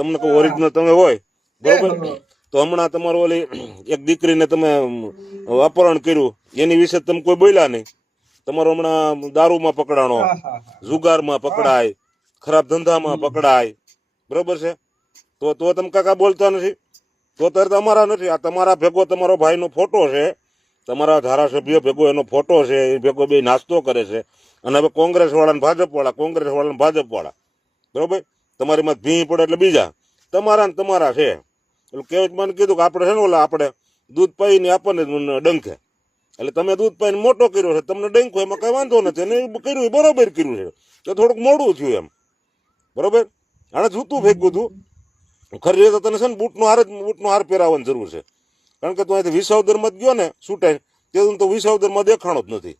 તમને કોઈ ઓરિજિનલ તમે હોય બરોબર, તો હમણાં તમારું ઓલી એક દીકરીને તમે અપહરણ કર્યું એની વિશે તમે કોઈ બોલ્યા નહીં. તમારો હમણાં દારૂમાં પકડાણો, જુગારમાં પકડાય, ખરાબ ધંધામાં પકડાય, બરોબર છે. તો તમે કાકા બોલતા નથી. તો ત્યારે તમારા નથી. આ તમારા ભેગો તમારો ભાઈનો ફોટો છે, તમારા ધારાસભ્ય ભેગો એનો ફોટો છે, એ ભેગો બે નાસ્તો કરે છે. અને હવે કોંગ્રેસ વાળા ભાજપ વાળા બરોબર, તમારી માં ભી પડે એટલે બીજા તમારા ને તમારા છે. એટલે કેવું મને કીધું કે આપણે છે ને ઓલા આપણે દૂધ પાઈને આપણને ડંખે, એટલે તમે દૂધ પાઈને મોટો કર્યો છે, તમને ડંખો એમાં કઈ વાંધો નથી. અને કર્યું એ બરોબર કર્યું છે, તો થોડુંક મોડું થયું એમ, બરોબર. આને જૂતું ફેંક્યું હતું. ખરી રીતે તને છે ને બૂટનો હાર પહેરાવવાની જરૂર છે, કારણ કે તું અહીંથી વિસાવદરમાં ગયો ને છૂટાય તે તો વિસાવદરમાં દેખાણો જ નથી,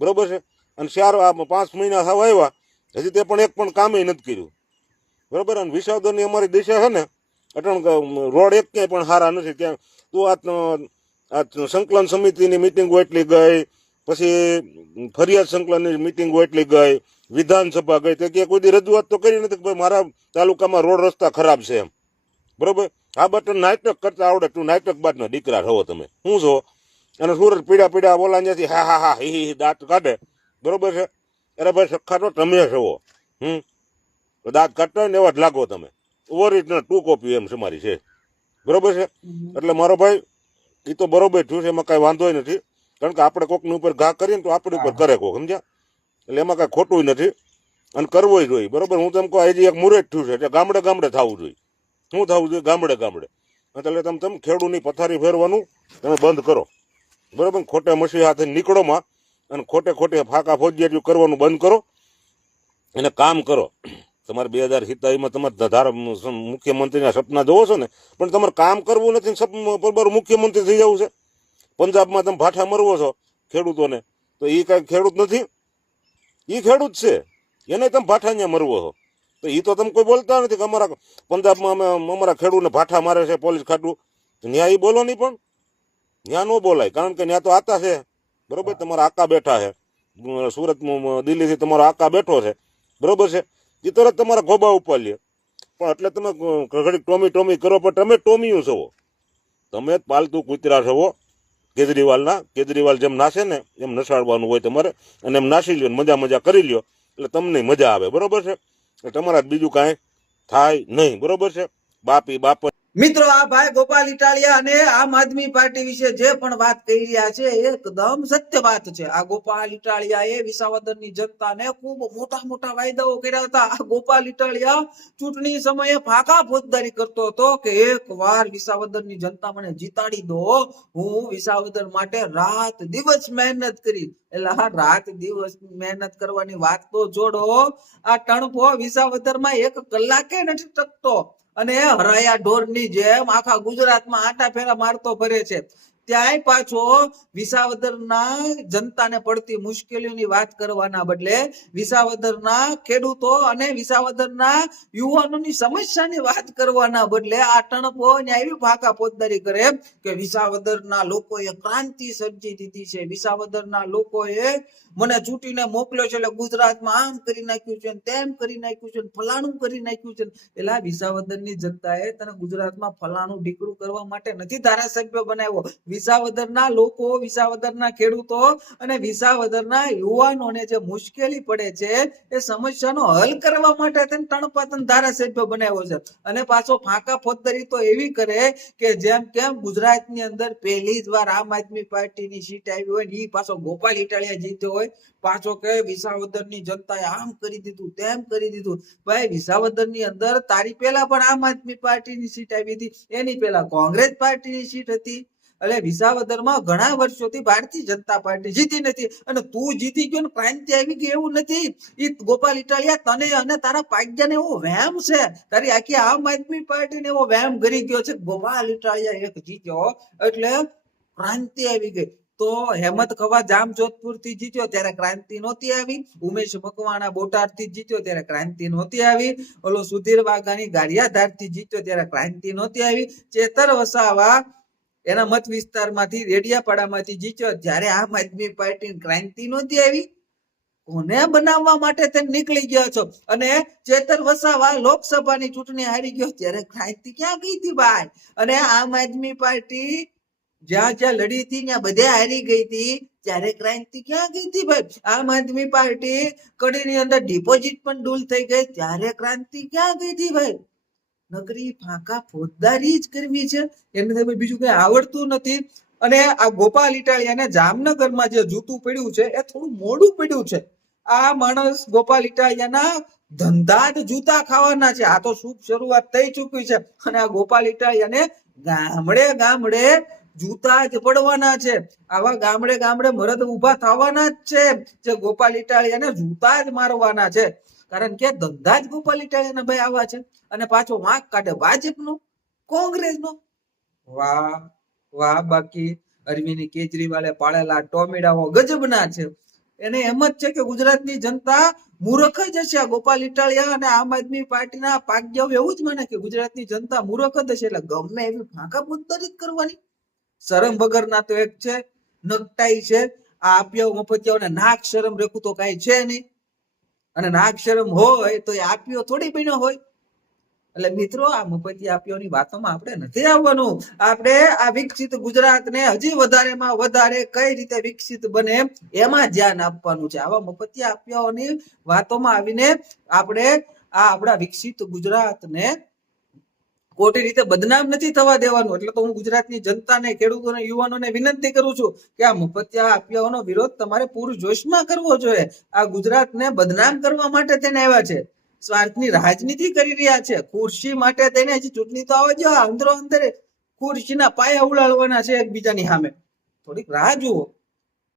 બરોબર છે. અને 5 મહિના થવા આવ્યા હજી તે પણ એક પણ કામે નથી કર્યું, બરોબર. અને વિસાવદરની અમારી દિશા છે ને અટણ રોડ એક ક્યાંય પણ સારા નથી. ત્યાં તું આ સંકલન સમિતિની મિટિંગો એટલી ગઈ, પછી ફરિયાદ સંકલનની મિટિંગો એટલી ગઈ, વિધાનસભા ગઈ, તે કે કોઈ રજૂઆત તો કરી નથી કે ભાઈ મારા તાલુકામાં રોડ રસ્તા ખરાબ છે એમ, બરોબર. આ બટન નાટક કરતા આવડે, તું નાટક બાદના દીકરા છો તમે, શું છો. અને સુરત પીડા બોલા ત્યાંથી હા હી દાંત કાઢે, બરોબર છે. અરે ભાઈ સખા તો તમે છો, દાંત કાઢતા ને એવા જ લાગો તમે. ઓરિજિનલ 2 કોપી એમ તમારી છે, બરોબર છે. એટલે મારો ભાઈ એ તો બરોબર થયું છે, એમાં કઈ વાંધો નથી. કારણ કે આપણે કોકની ઉપર ઘા કરીએ ને તો આપણી ઉપર કરે કોક, સમજ્યા. એટલે એમાં કઈ ખોટું નથી અને કરવું જોઈએ, બરોબર. હું તેમ કહું હજી એક મુહૂર્ત થયું છે, એટલે ગામડે થવું જોઈએ. શું થવું જોઈએ? ગામડે. એટલે તમે ખેડૂતની પથારી ફેરવાનું તમે બંધ કરો, બરોબર. ખોટે મસી હાથે નીકળોમાં અને ખોટે ફાંકા ફોજિયાત કરવાનું બંધ કરો અને કામ કરો. તમારે 2027માં તમારે મુખ્યમંત્રીના સપના જોવો છો ને, પણ તમારે કામ કરવું નથી, બરોબર મુખ્યમંત્રી થઈ જવું છે. પંજાબમાં તમે ભાઠા મરવો છો ખેડૂતોને, તો એ કઈ ખેડૂત નથી, એ ખેડૂત છે, એને તમે ભાઠા ત્યાં મરવો છો. તો એ તો તમે કોઈ બોલતા નથી કે અમારા પંજાબમાં અમારા ખેડૂતને ભાઠા મારે છે પોલીસ ખાટું, ન્યા એ બોલો નહીં. પણ ત્યાં ન બોલાય, કારણ કે ત્યાં તો આતા છે, બરોબર. તમારા આકા બેઠા છે સુરત, દિલ્હીથી તમારો આકા બેઠો છે, બરોબર છે. એ તરત તમારા ગોબા ઉપર લે. પણ એટલે તમે ઘડીક ટોમી કરો, પણ તમે ટોમિયું છો, તમે પાલતુ કૂતરા છો. કેજરીવાલ જેમ નાશે ને એમ નસાડવાનું હોય તમારે, અને એમ નાસી લ્યો, મજા કરી લ્યો, એટલે તમને મજા આવે, બરોબર છે. એટલે તમારા બીજું કાંઈ થાય નહીં, બરોબર છે. બાપ મિત્રો, આ ભાઈ ગોપાલ ઇટાલિયા અને આમ આદમી પાર્ટી વિશે જે પણ વાત કહી રહ્યા છે એકદમ સત્ય વાત છે. આ ગોપાલ ઇટાલિયાએ વિસાવદરની જનતાને ખૂબ મોટા વાયદાઓ કર્યા હતા. આ ગોપાલ ઇટાલિયા ચૂંટણી સમયે ફાંકા ફોજદારી કરતો હતો કે એકવાર વિસાવદરની જનતા મને જીતાડી દો, હું વિસાવદર માટે રાત દિવસ મહેનત કરી. એટલે રાત દિવસ મહેનત કરવાની વાત તો જોડો, આ ટણપો વિસાવદરમાં 1 કલાકે નથી ટકતો અને હરાયા ઢોરની જેમ આખા ગુજરાતમાં આટા ફેરા મારતો ફરે છે. ત્યાંય પાછો વિસાવદરના જનતાને પડતી મુશ્કેલીઓની વાત કરવાના બદલે વિસાવદરના ખેડૂતો અને વિસાવદરના યુવાનોની સમસ્યાની વાત કરવાના બદલે આ ટણપો એવી ફાંકા ફોજદારી કરે કે વિસાવદરના લોકોએ ક્રાંતિ સર્જી દીધી છે, વિસાવદરના લોકોએ મને ચૂંટીને મોકલ્યો છે, એટલે ગુજરાતમાં આમ કરી નાખ્યું છે, તેમ કરી નાખ્યું છે, ફલાણું કરી નાખ્યું છે. એટલે વિસાવદરની જનતાએ તને ગુજરાતમાં ફલાણું ઢીકડું કરવા માટે નથી ધારાસભ્ય બનાવ્યો. વિસાવદરના લોકો, વિસાવદરના ખેડૂતો અને વિસાવદરના યુવાનોને જે મુશ્કેલી પડે છે એ સમસ્યાનો હલ કરવા માટે તને ટણપાતન ધારાસભ્ય બનાવ્યો છે. અને પાછો ફાંકા ફોજદારી તો એવી કરે કે જેમ કેમ ગુજરાતની અંદર પહેલી જ વાર આમ આદમી પાર્ટીની સીટ આવી હોય ને એ પાછો ગોપાલ ઇટાલિયા જીત્યો હોય, પાછો કે વિસાવદરની જનતાએ આમ કરી દીધું, તેમ કરી દીધું. ભાઈ, વિસાવદરની અંદર તારી પહેલા પણ આમ આદમી પાર્ટીની સીટ આવી હતી, એની પહેલા કોંગ્રેસ પાર્ટીની સીટ હતી. એટલે વિસાવદરમાં ઘણા વર્ષોથી ભારતીય જનતા પાર્ટી જીતી નથી, અને તું જીતી ગયો ને ક્રાંતિ આવી ગઈ એવું નથી. એ ગોપાલ ઇટાલિયા તને અને તારા પાગ્યાને એવો વહેમ છે, તારી આખી આમ આદમી પાર્ટીને એવો વહેમ કરી ગયો છે. ગોપાલ ઇટાલિયા એક જીત્યો એટલે ક્રાંતિ આવી ગઈ. તો હેમંત ખવા જામજોધપુર થી જીત્યો ત્યારે ક્રાંતિ નહોતી આવી. ઉમેશ મકવાણા બોટાદ થી જીત્યો ત્યારે ક્રાંતિ નહોતી આવી. ઓલો સુધીર વાઘાણી ગારિયાધાર થી જીત્યો ત્યારે ક્રાંતિ નહોતી આવી. ચેતર વસાવા એના મત વિસ્તારમાંથી રેડિયાપાડામાંથી જીત્યો ત્યારે આમ આદમી પાર્ટી ક્રાંતિ નહોતી આવી. કોને બનાવવા માટે તે નીકળી ગયા છો? અને ચેતર વસાવા લોકસભાની ચૂંટણી હારી ગયો ત્યારે ક્રાંતિ ક્યાં ગઈ હતી ભાઈ? અને આમ આદમી પાર્ટી જ્યાં જ્યાં લડી હતી ત્યાં બધે હારી ગઈ હતી ત્યારે ક્રાંતિ ક્યાં ગઈ હતી ભાઈ? આમ આદમી પાર્ટી કડીની અંદર ડિપોઝિટ પણ ડૂલ થઈ ગઈ ત્યારે ક્રાંતિ ક્યાં ગઈ હતી ભાઈ? નકરી ફાંકા ફોજદારી જ કરવી છે, એને તો બીજું કઈ આવડતું નથી. અને આ ગોપાલ ઇટાલિયાને જામનગરમાં જે જૂતું પડ્યું છે એ થોડું મોડું પડ્યું છે. આ માણસ ગોપાલ ઇટાલિયાના ધંધા જ જૂતા ખાવાના છે. આ તો શુભ શરૂઆત થઈ ચૂકી છે અને આ ગોપાલ ઇટાલિયાને ગામડે ગામડે જૂતા જ પડવાના છે. આવા ગામડે ગામડે મરદ ઉભા થવાના જ છે જે ગોપાલ ઇટાલિયાને જૂતા જ મારવાના છે. કારણ કે ધંધા જ ગોપાલ ઇટાલિયાના ભાઈ આવા છે. અને પાછો વાંક કાઢે ભાજપનો, કોંગ્રેસનો. વાહ વાહ. બાકી અરવિંદ કેજરીવાલે પાળેલા ટોમેડાઓ ગજબના છે. એને એમ જ છે કે ગુજરાતની જનતા મૂર્ખ જ હશે. આ ગોપાલ ઇટાલિયા અને આમ આદમી પાર્ટીના પાગ્યાઓ એવું જ માને કે ગુજરાતની જનતા મૂર્ખ જ હશે, એટલે ગમે એવી ફાંકા ફોજદારી જ કરવાની. શરમ વગરના તો એક છે, નકટાઈ છે. આ આપ્યાઓ મફતિયાઓને નાક શરમ રેખું તો કાંઈ છે નહીં. અને નાક શરમ હોય તો એ આપ્યો થોડી બન્યો હોય. એટલે મિત્રો, આ મફતિયા આપ્યોની વાતોમાં આપણે નથી આવવાનું. આપણે આ વિકસિત ગુજરાતને હજી વધારેમાં વધારે કઈ રીતે વિકસિત બને એમાં ધ્યાન આપવાનું છે. આવા મફતિયા આપ્યાઓની વાતોમાં આવીને આપણે આ આપણા વિકસિત ગુજરાતને ખોટી રીતે બદનામ નથી થવા દેવાનું. એટલે તો હું ગુજરાતની જનતાને, ખેડૂતોને, યુવાનોને વિનંતી કરું છું કે આ મફતિયા આપ્યાઓનો વિરોધ તમારે પૂરજોશમાં કરવો જોઈએ. આ ગુજરાતને બદનામ કરવા માટે તેને આવ્યા છે, સ્વાર્થની રાજનીતિ કરી રહ્યા છે. ખુરશી માટે તેને હજી ચૂંટણી તો આવે જો અંદરો અંદર ખુરશીના પાયા ઉડાડવાના છે એકબીજાની સામે. થોડીક રાહ જુઓ.